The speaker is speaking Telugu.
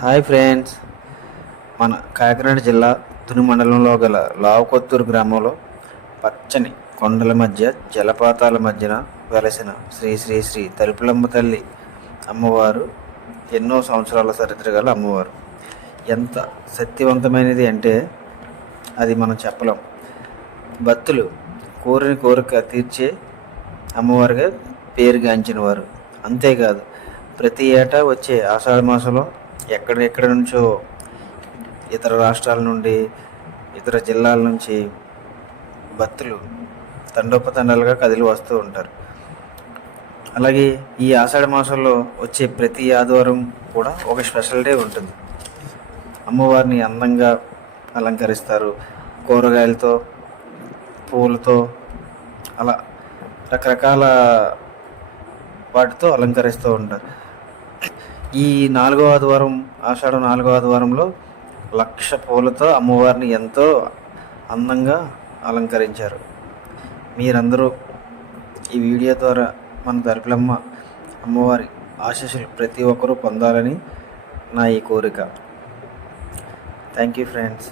హాయ్ ఫ్రెండ్స్, మన కాకినాడ జిల్లా తుని మండలంలో గల లావుకొత్తూరు గ్రామంలో పచ్చని కొండల మధ్య జలపాతాల మధ్యన వెలసిన శ్రీ శ్రీ శ్రీ తలుపులమ్మ తల్లి అమ్మవారు ఎన్నో సంవత్సరాల చరిత్ర గల అమ్మవారు. ఎంత శక్తివంతమైనది అంటే అది మనం చెప్పలేం. భక్తులు కోరిన కోరిక తీర్చే అమ్మవారిగా పేరుగాంచిన వారు. అంతేకాదు, ప్రతి ఏటా వచ్చే ఆషాఢ మాసంలో ఎక్కడెక్కడ నుంచో ఇతర రాష్ట్రాల నుండి, ఇతర జిల్లాల నుంచి భక్తులు తండోపతండాలుగా కదిలి వస్తూ ఉంటారు. అలాగే ఈ ఆషాఢ మాసంలో వచ్చే ప్రతి ఆదివారం కూడా ఒక స్పెషల్ డే ఉంటుంది. అమ్మవారిని అందంగా అలంకరిస్తారు. కూరగాయలతో, పూలతో, అలా రకరకాల వాటితో అలంకరిస్తూ ఉంటారు. ఈ ఆషాఢం 4వ ఆదివారంలో 1,00,000 పూలతో అమ్మవారిని ఎంతో అందంగా అలంకరించారు. మీరందరూ ఈ వీడియో ద్వారా మన తలుపులమ్మ అమ్మవారి ఆశీస్సులు ప్రతి ఒక్కరూ పొందాలని నా ఈ కోరిక. Thank you friends.